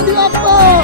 Adios po!